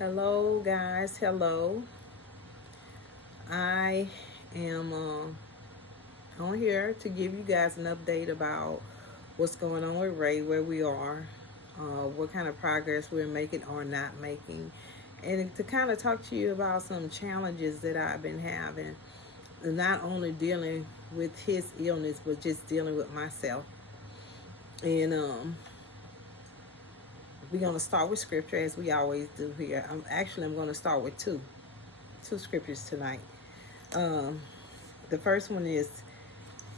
Hello, guys. Hello. I am on here to give you guys an update about what's going on with Ray, where we are, what kind of progress we're making or not making, and to kind of talk to you about some challenges that I've been having, not only dealing with his illness, but just dealing with myself. And we're going to start with scripture as we always do here. I'm going to start with two scriptures tonight. Um, the first one is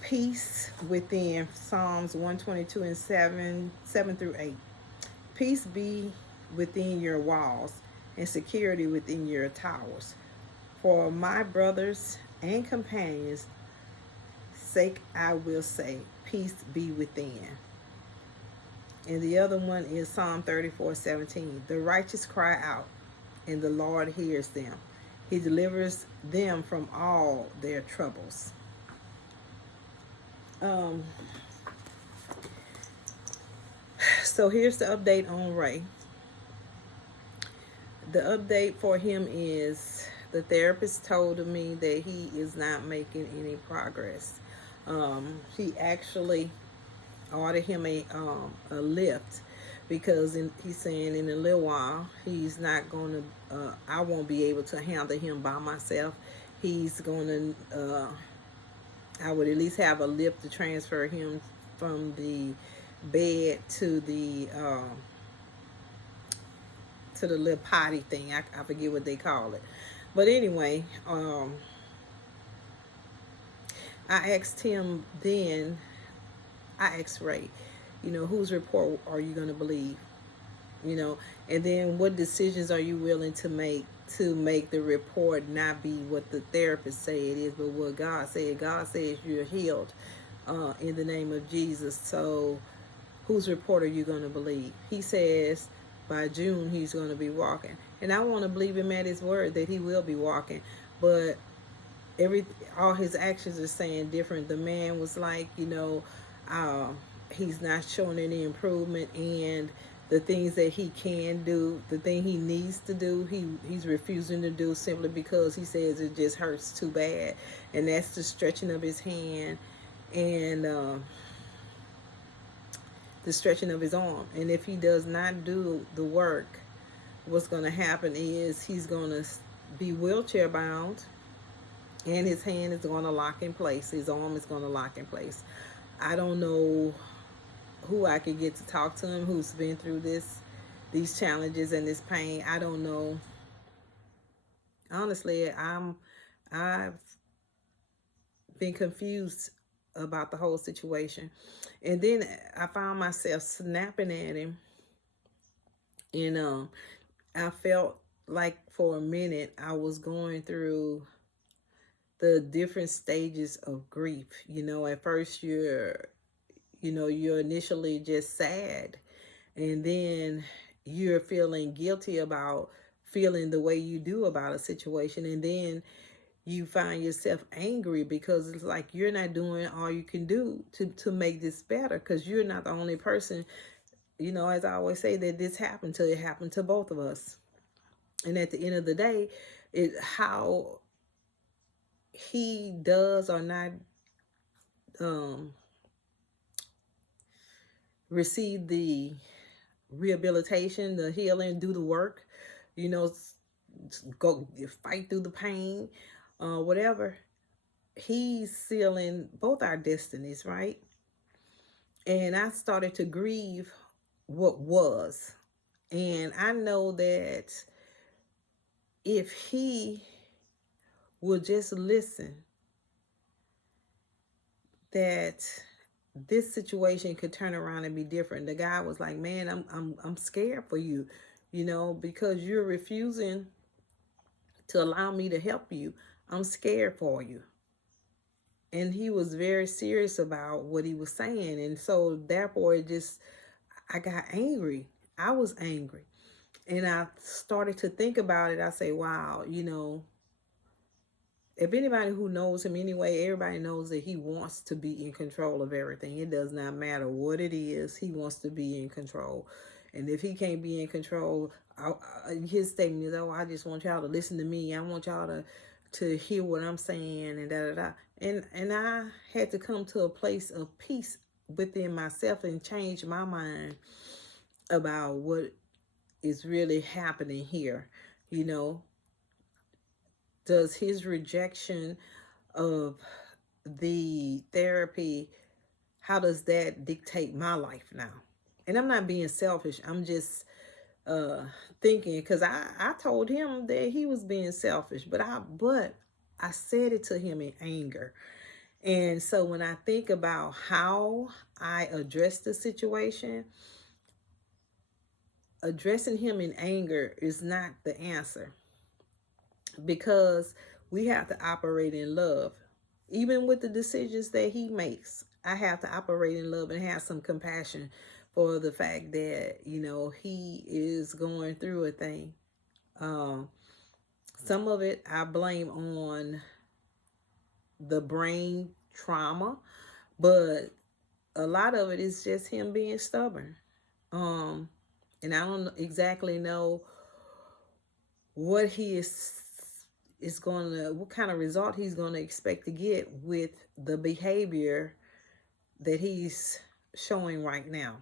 peace within Psalms 122 and 7 through 8. Peace be within your walls and security within your towers. For my brothers and companions' sake, I will say, peace be within. And the other one is Psalm 34:17. The righteous cry out, and the Lord hears them. He delivers them from all their troubles. Um, so here's the update on Ray. The update for him is the therapist told me that he is not making any progress. He actually ordered him a lift because he's saying in a little while he's not going to, I won't be able to handle him by myself. He's going to, I would at least have a lift to transfer him from the bed to the little potty thing. I forget what they call it. But anyway, I asked him then, I asked Ray, whose report are you going to believe? And then what decisions are you willing to make the report not be what the therapist say it is, but what God said. God says you're healed in the name of Jesus. So whose report are you going to believe? He says by June he's going to be walking. And I want to believe him at his word that he will be walking. But all his actions are saying different. The man was like, he's not showing any improvement, and the things that he can do, the thing he needs to do, he's refusing to do simply because he says it just hurts too bad. And that's the stretching of his hand and the stretching of his arm. And if he does not do the work, what's going to happen is he's going to be wheelchair bound, and his hand is going to lock in place. His arm is going to lock in place. I don't know who I could get to talk to him who's been through these challenges and this pain. I don't know. Honestly, I've been confused about the whole situation. And then I found myself snapping at him, and I felt like for a minute I was going through the different stages of grief. At first you're initially just sad, and then you're feeling guilty about feeling the way you do about a situation, and then you find yourself angry because it's like you're not doing all you can do to make this better, because you're not the only person, as I always say, that this happened to. It happened to both of us. And at the end of the day, how he does or not receive the rehabilitation, the healing, do the work, you know, go fight through the pain, whatever. He's sealing both our destinies, right? And I started to grieve what was. And I know that if he would just listen, that this situation could turn around and be different. The guy was like, "Man, I'm scared for you, because you're refusing to allow me to help you. I'm scared for you." And he was very serious about what he was saying. And so therefore I got angry. I was angry. And I started to think about it. I say, wow, if anybody who knows him anyway, everybody knows that he wants to be in control of everything. It does not matter what it is. He wants to be in control. And if he can't be in control, his statement is, oh, I just want y'all to listen to me. I want y'all to hear what I'm saying, and da da da. And I had to come to a place of peace within myself and change my mind about what is really happening here. You know, does his rejection of the therapy, how does that dictate my life now? And I'm not being selfish. I'm just thinking, because I told him that he was being selfish, but I said it to him in anger. And so when I think about how I addressed the situation, addressing him in anger is not the answer, because we have to operate in love. Even with the decisions that he makes, I have to operate in love and have some compassion for the fact that, you know, he is going through a thing. Some of it I blame on the brain trauma, but a lot of it is just him being stubborn. And I don't exactly know what he is going to, what kind of result he's going to expect to get with the behavior that he's showing right now.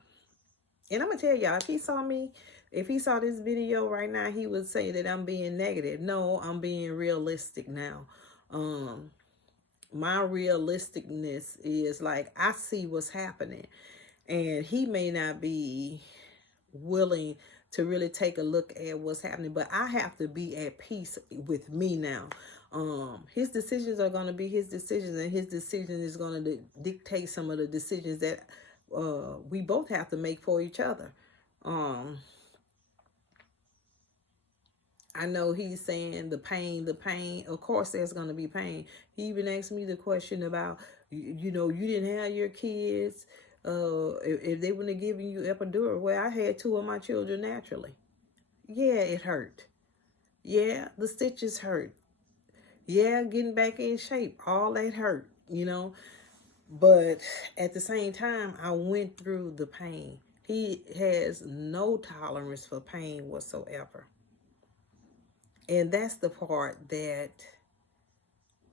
And I'm going to tell y'all, if he saw this video right now, he would say that I'm being negative. No, I'm being realistic now. My realisticness is like, I see what's happening, and he may not be willing to really take a look at what's happening, but I have to be at peace with me now. His decisions are going to be his decisions, and his decision is going to dictate some of the decisions that we both have to make for each other. I know he's saying the pain. Of course, there's going to be pain. He even asked me the question about, you know, you didn't have your kids. If they wouldn't have given you epidural, well, I had 2 of my children naturally. Yeah, it hurt. Yeah, the stitches hurt. Yeah, getting back in shape, all that hurt, you know. But at the same time, I went through the pain. He has no tolerance for pain whatsoever. And that's the part that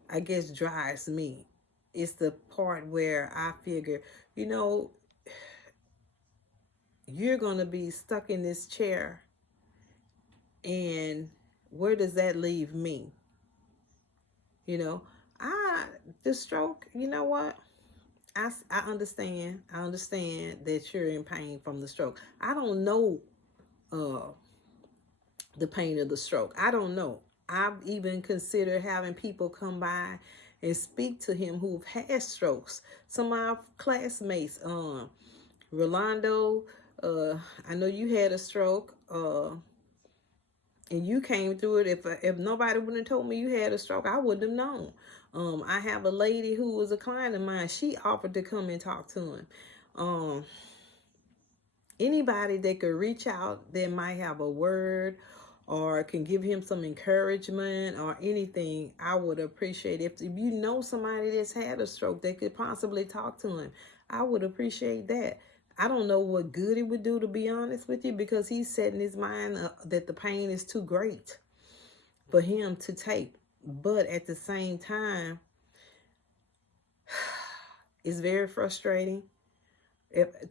I guess drives me. It's the part where I figure, you know, you're going to be stuck in this chair, and where does that leave me? You know, the stroke, you know what? I understand. I understand that you're in pain from the stroke. I don't know the pain of the stroke. I don't know. I've even considered having people come by and speak to him who've had strokes. Some of our classmates, Rolando, I know you had a stroke, and you came through it. If nobody wouldn't have told me you had a stroke, I wouldn't have known. I have a lady who was a client of mine. She offered to come and talk to him. Anybody that could reach out that might have a word or can give him some encouragement or anything, I would appreciate it. If you know somebody that's had a stroke that could possibly talk to him, I would appreciate that. I don't know what good it would do, to be honest with you, because he's setting his mind that the pain is too great for him to take. But at the same time, it's very frustrating.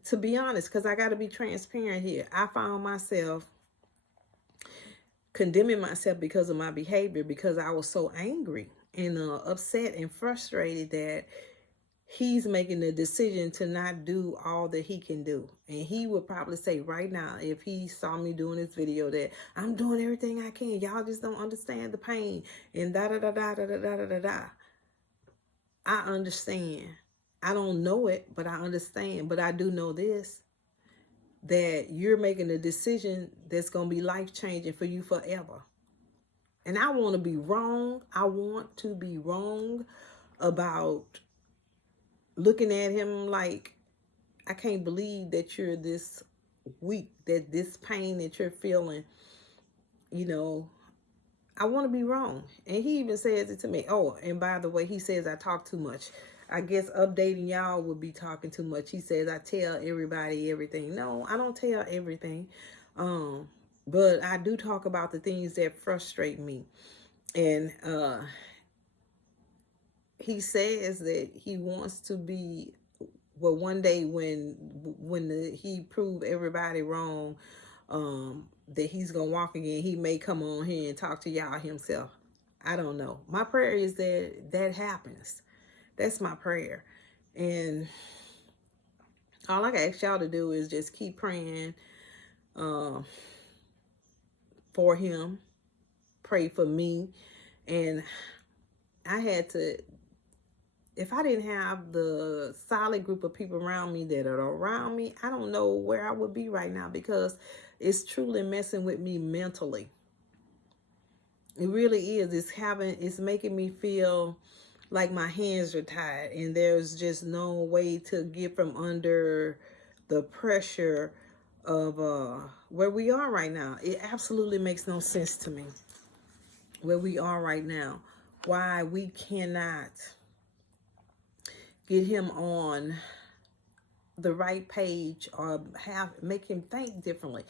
To be honest, because I got to be transparent here, I found myself condemning myself because of my behavior, because I was so angry and upset and frustrated that he's making the decision to not do all that he can do. And he would probably say right now, if he saw me doing this video, that I'm doing everything I can. Y'all just don't understand the pain and da da da da da da da da da. I understand. I don't know it, but I understand. But I do know this, that you're making a decision that's going to be life-changing for you forever. And I want to be wrong. I want to be wrong about looking at him like, I can't believe that you're this weak, that this pain that you're feeling, you know, I want to be wrong. And he even says it to me. Oh, and by the way, he says I talk too much. I guess updating y'all would be talking too much. He says I tell everybody everything. No, I don't tell everything. But I do talk about the things that frustrate me. And he says that he wants to be, well, one day when he prove everybody wrong, that he's gonna walk again, he may come on here and talk to y'all himself. I don't know. My prayer is that that happens. That's my prayer. And all I can ask y'all to do is just keep praying for him. Pray for me. And I had to, if I didn't have the solid group of people around me that are around me, I don't know where I would be right now, because it's truly messing with me mentally. It really is. It's making me feel like my hands are tied and there's just no way to get from under the pressure of where we are right now. It absolutely makes no sense to me where we are right now. Why we cannot get him on the right page or make him think differently.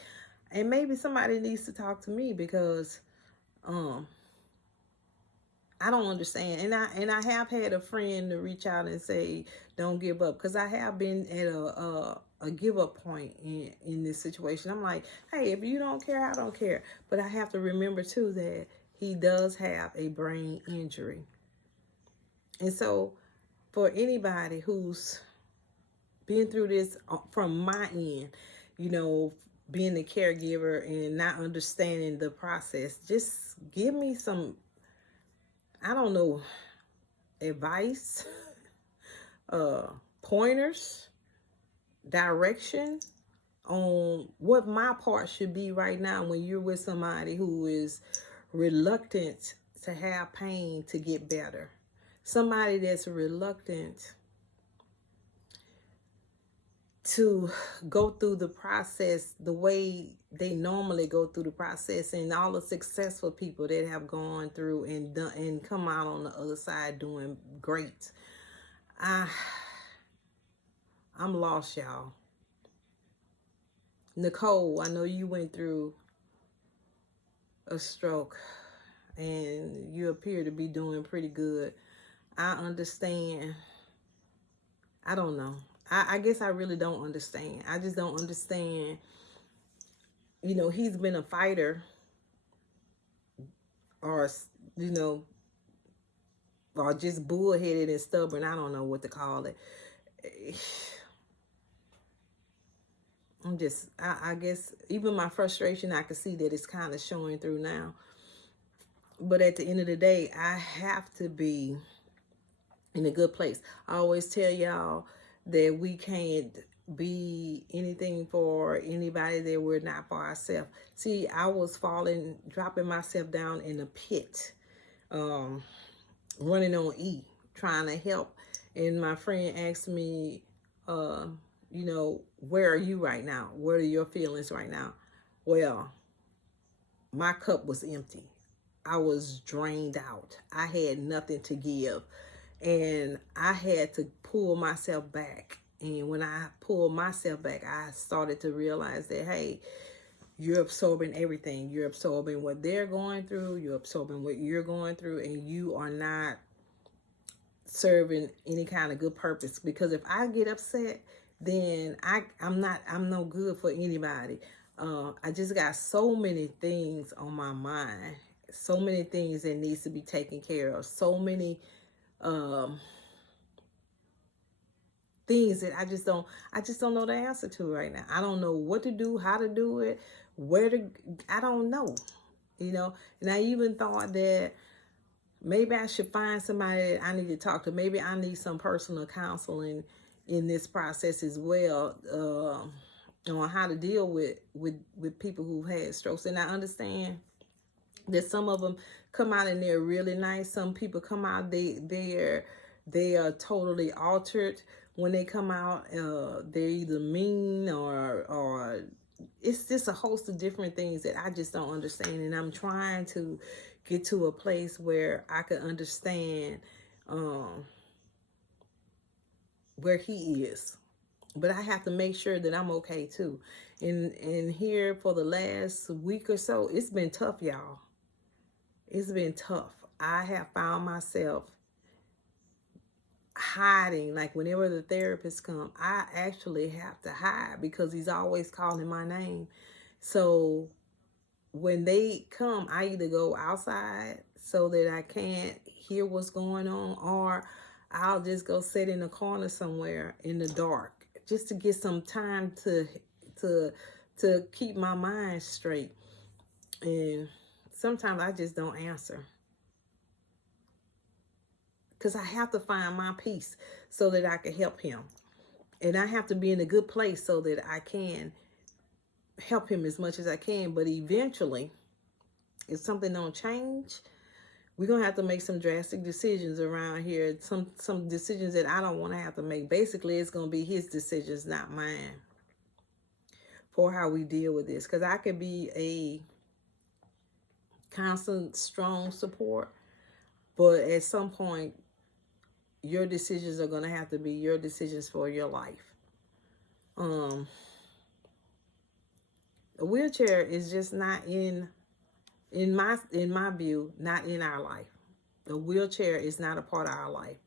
And maybe somebody needs to talk to me, because I don't understand. And I have had a friend to reach out and say, don't give up. Because I have been at a give up point in this situation. I'm like, hey, if you don't care, I don't care. But I have to remember too that he does have a brain injury. And so for anybody who's been through this from my end, you know, being the caregiver and not understanding the process, just give me some, I don't know, advice, pointers, direction on what my part should be right now when you're with somebody who is reluctant to have pain to get better. Somebody that's reluctant to go through the process the way they normally go through the process, and all the successful people that have gone through and done and come out on the other side doing great. I'm lost, y'all. Nicole, I know you went through a stroke and you appear to be doing pretty good. I understand. I don't know. I guess I really don't understand. I just don't understand. You know, he's been a fighter, or, you know, or just bullheaded and stubborn. I don't know what to call it. I guess even my frustration, I can see that it's kind of showing through now. But at the end of the day, I have to be in a good place. I always tell y'all that we can't be anything for anybody that we're not for ourselves. See, I was dropping myself down in a pit, running on E, trying to help. And my friend asked me, you know, where are you right now? What are your feelings right now? Well, my cup was empty. I was drained out. I had nothing to give. And I had to pull myself back. And when I pulled myself back, I started to realize that, hey, you're absorbing everything. You're absorbing what they're going through. You're absorbing what you're going through. And you are not serving any kind of good purpose. Because if I get upset, then I'm no good for anybody. I just got so many things on my mind. So many things that needs to be taken care of. So many things that I just don't know the answer to right now. I don't know what to do, how to do it, I don't know, you know. And I even thought that maybe I should find somebody that I need to talk to. Maybe I need some personal counseling in this process as well, on how to deal with people who've had strokes. And I understand that some of them come out and they're really nice. Some people come out, they are totally altered when they come out. They're either mean or it's just a host of different things that I just don't understand. And I'm trying to get to a place where I can understand where he is. But I have to make sure that I'm okay too. And here for the last week or so, it's been tough, y'all. It's been tough. I have found myself hiding. Like whenever the therapist come, I actually have to hide because he's always calling my name. So when they come, I either go outside so that I can't hear what's going on, or I'll just go sit in a corner somewhere in the dark just to get some time to to keep my mind straight. And sometimes I just don't answer because I have to find my peace so that I can help him. And I have to be in a good place so that I can help him as much as I can. But eventually, if something don't change, we're going to have to make some drastic decisions around here. Some decisions that I don't want to have to make. Basically, it's going to be his decisions, not mine, for how we deal with this. Because I could be a constant, strong support, but at some point, your decisions are going to have to be your decisions for your life. A wheelchair is just not in my view, not in our life. A wheelchair is not a part of our life.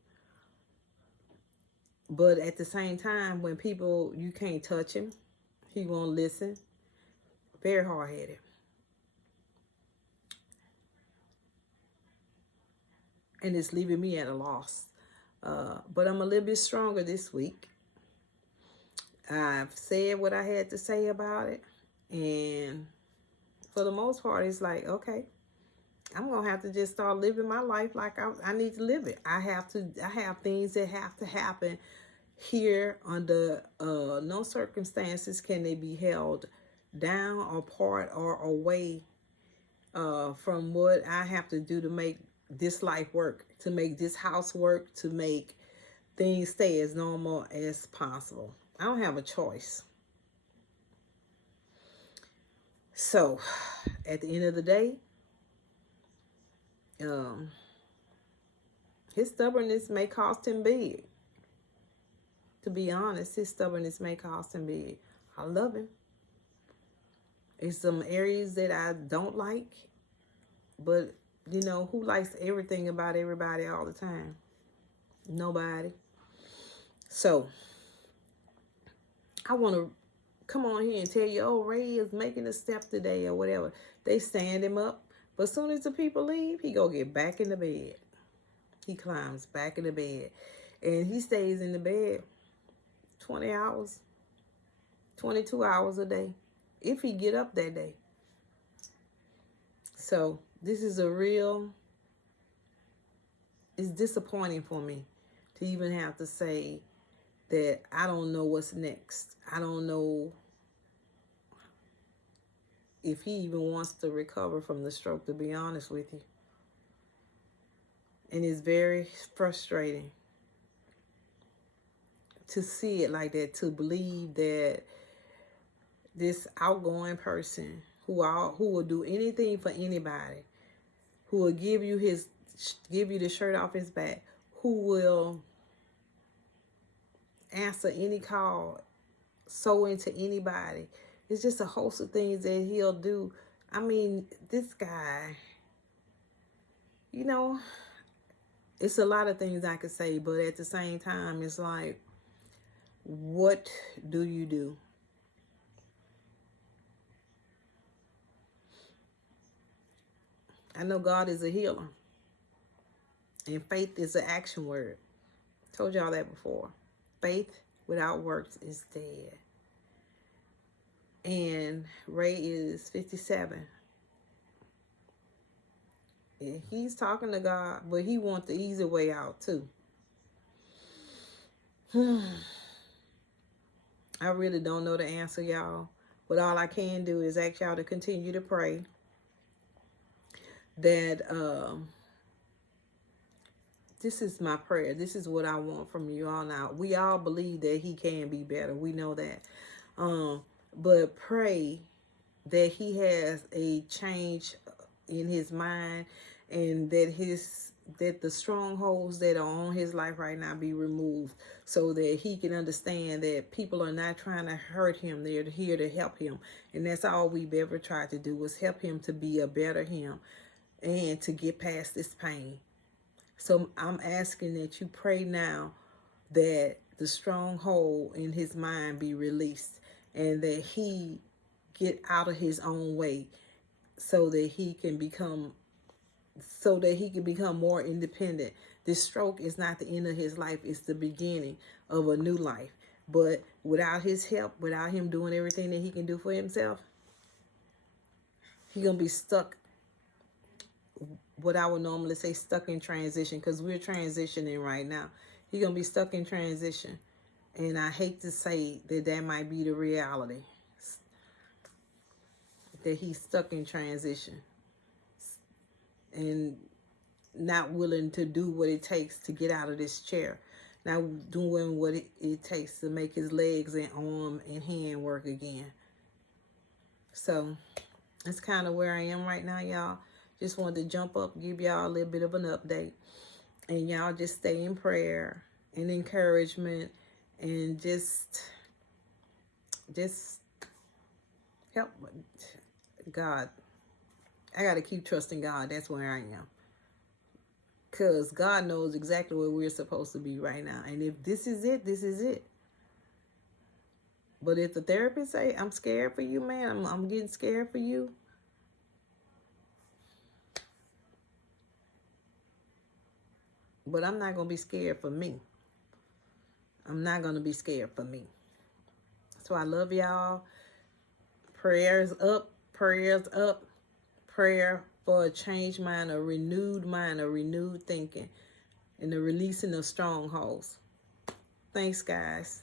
But at the same time, when people, you can't touch him, he won't listen. Very hard-headed. And it's leaving me at a loss. But I'm a little bit stronger this week. I've said what I had to say about it. And for the most part, it's like, okay, I'm going to have to just start living my life like I need to live it. I have things that have to happen here under no circumstances can they be held down, apart, or away from what I have to do to make this life work, to make this house work, to make things stay as normal as possible. I don't have a choice. So, at the end of the day, his stubbornness may cost him big. To be honest, his stubbornness may cost him big. I love him. There's some areas that I don't like, but you know, who likes everything about everybody all the time? Nobody. So, I want to come on here and tell you, oh, Ray is making a step today or whatever. They stand him up. But as soon as the people leave, he go get back in the bed. He climbs back in the bed. And he stays in the bed 20 hours, 22 hours a day, if he get up that day. So this is it's disappointing for me to even have to say that I don't know what's next. I don't know if he even wants to recover from the stroke, to be honest with you. And it's very frustrating to see it like that, to believe that this outgoing person who will do anything for anybody, who will give you the shirt off his back, who will answer any call, sew into anybody. It's just a host of things that he'll do. I mean, this guy, you know, it's a lot of things I could say, but at the same time, it's like, what do you do? I know God is a healer, and faith is an action word. Told y'all that before. Faith without works is dead. And Ray is 57. And he's talking to God, but he wants the easy way out too. I really don't know the answer, y'all. But all I can do is ask y'all to continue to pray that this is my prayer. This is what I want from you all now. We all believe that he can be better. We know that. But pray that he has a change in his mind, and that that the strongholds that are on his life right now be removed, so that he can understand that people are not trying to hurt him. They're here to help him. And that's all we've ever tried to do, was help him to be a better him and to get past this pain. So I'm asking that you pray now that the stronghold in his mind be released, and that he get out of his own way, so that he can become more independent. This stroke is not the end of his life. It's the beginning of a new life. But without his help, without him doing everything that he can do for himself, he's going to be stuck, what I would normally say, stuck in transition, because we're transitioning right now. He's going to be stuck in transition. And I hate to say that that might be the reality, that he's stuck in transition and not willing to do what it takes to get out of this chair, not doing what it takes to make his legs and arm and hand work again. So that's kind of where I am right now, y'all. Just wanted to jump up, give y'all a little bit of an update, and y'all just stay in prayer and encouragement, and just help God. I got to keep trusting God. That's where I am. Because God knows exactly where we're supposed to be right now. And if this is it, this is it. But if the therapist say, I'm scared for you, man, I'm getting scared for you, but I'm not going to be scared for me. I'm not going to be scared for me. So I love y'all. Prayers up, prayers up. Prayer for a changed mind, a renewed thinking, and the releasing of strongholds. Thanks, guys.